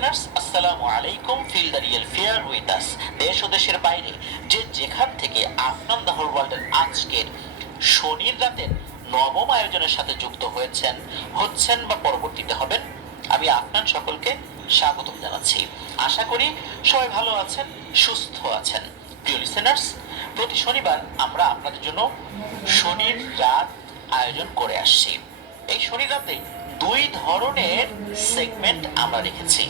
Listeners, আসসালামু আলাইকুম। Feel the real fear with us. দেশ ও দেশের বাইরে যে যেখান থেকে আফনান দ্য হোল ওয়ার্ল্ডের আজকের শনির রাতের নবম আয়োজনের সাথে যুক্ত হচ্ছেন বা পরবর্তীতে হবেন, আমি আফনান সকলকে স্বাগতম জানাচ্ছি। আশা করি সবাই ভালো আছেন, সুস্থ আছেন। প্রিয় লিসেনার্স, প্রতি শনিবার আমরা আপনাদের জন্য শনির রাত আয়োজন করে আসছি। এই শনির রাতে দুই ধরনের সেগমেন্ট আমরা রেখেছি।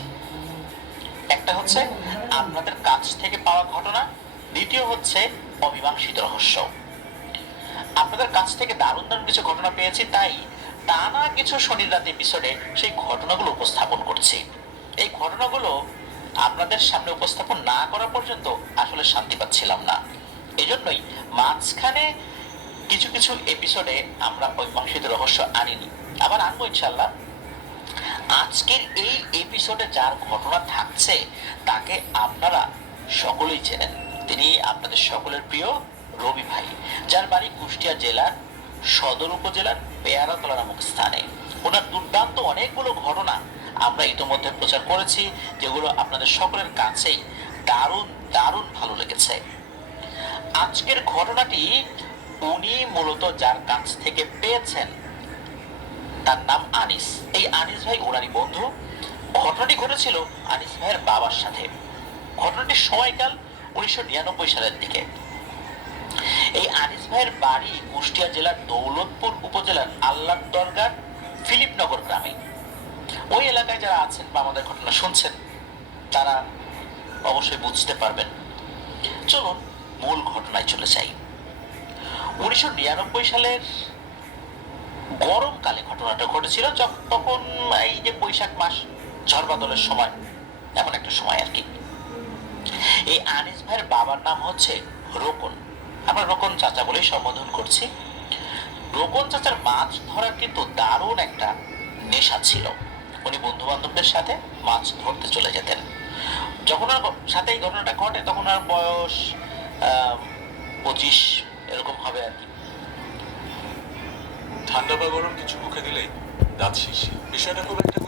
একটা হচ্ছে আপনাদের কাছ থেকে পাওয়া ঘটনা, দ্বিতীয় হচ্ছে অমীমাংসিত রহস্য। আপনাদের কাছ থেকে দারুণ দারুণ কিছু ঘটনা পেয়েছি, তাই টানা কিছু শনির রাত এপিসোডে সেই ঘটনাগুলো উপস্থাপন করছি। এই ঘটনাগুলো আপনাদের সামনে উপস্থাপন না করা পর্যন্ত আসলে শান্তি পাচ্ছিলাম না। এজন্যই মাঝখানে কিছু কিছু এপিসোডে আমরা অমীমাংসিত রহস্য আনিনি, আবার আনবো ইনশাল্লাহ। আজকের এই এপিসোডে যার ঘটনা থাকছে তাকে আপনারা সকলেই চেনেন। তিনি আপনাদের সকলের প্রিয় রবি ভাই, যার বাড়ি কুষ্টিয়া জেলার সদর উপজেলার পেয়ারাতলা নামক স্থানে। ওনার দুর্দান্ত অনেকগুলো ঘটনা আমরা ইতিমধ্যে প্রচার করেছি, যেগুলো আপনাদের সকলের কাছেই দারুণ দারুণ ভালো লেগেছে। আজকের ঘটনাটি উনি মূলত যার কাছ থেকে পেয়েছেন তার নাম আনিস। এই আনিস ভাই ওনারই বন্ধু। ঘটনাটি ঘটেছিল আনিস ভাইয়ের বাবার সাথে। ঘটনাটির সময়কাল 1999 সালের দিকে। এই আনিস ভাইয়ের বাড়ি কুষ্টিয়া জেলার দৌলতপুর উপজেলার আল্লাহ দরগার ফিলিপনগর গ্রামে। ওই এলাকায় যারা আছেন বা আমাদের ঘটনা শুনছেন তারা অবশ্যই বুঝতে পারবেন। চলুন মূল ঘটনায় চলে যাই। 1999 সালের গরমকালে ঘটনাটা ঘটেছিল, তখন এই যে বৈশাখ মাস, ঝড় বাদলের সময়, এমন একটা সময় আর কি। এই আনিস ভাইয়ের বাবার নাম হচ্ছে রোকন, আমরা রোকন চাচা বলেই সম্বোধন করছি। রোকন চাচার মাছ ধরার কিন্তু দারুণ একটা নেশা ছিল। উনি বন্ধু বান্ধবদের সাথে মাছ ধরতে চলে যেতেন। যখন ওর সাথে এই ঘটনাটা ঘটে তখন আর বয়স 25 এরকম হবে আর কি। ঠান্ডা বা গরম কিছু মুখে দিলেই দাঁত শিরশির, বিষয়টা খুব একটা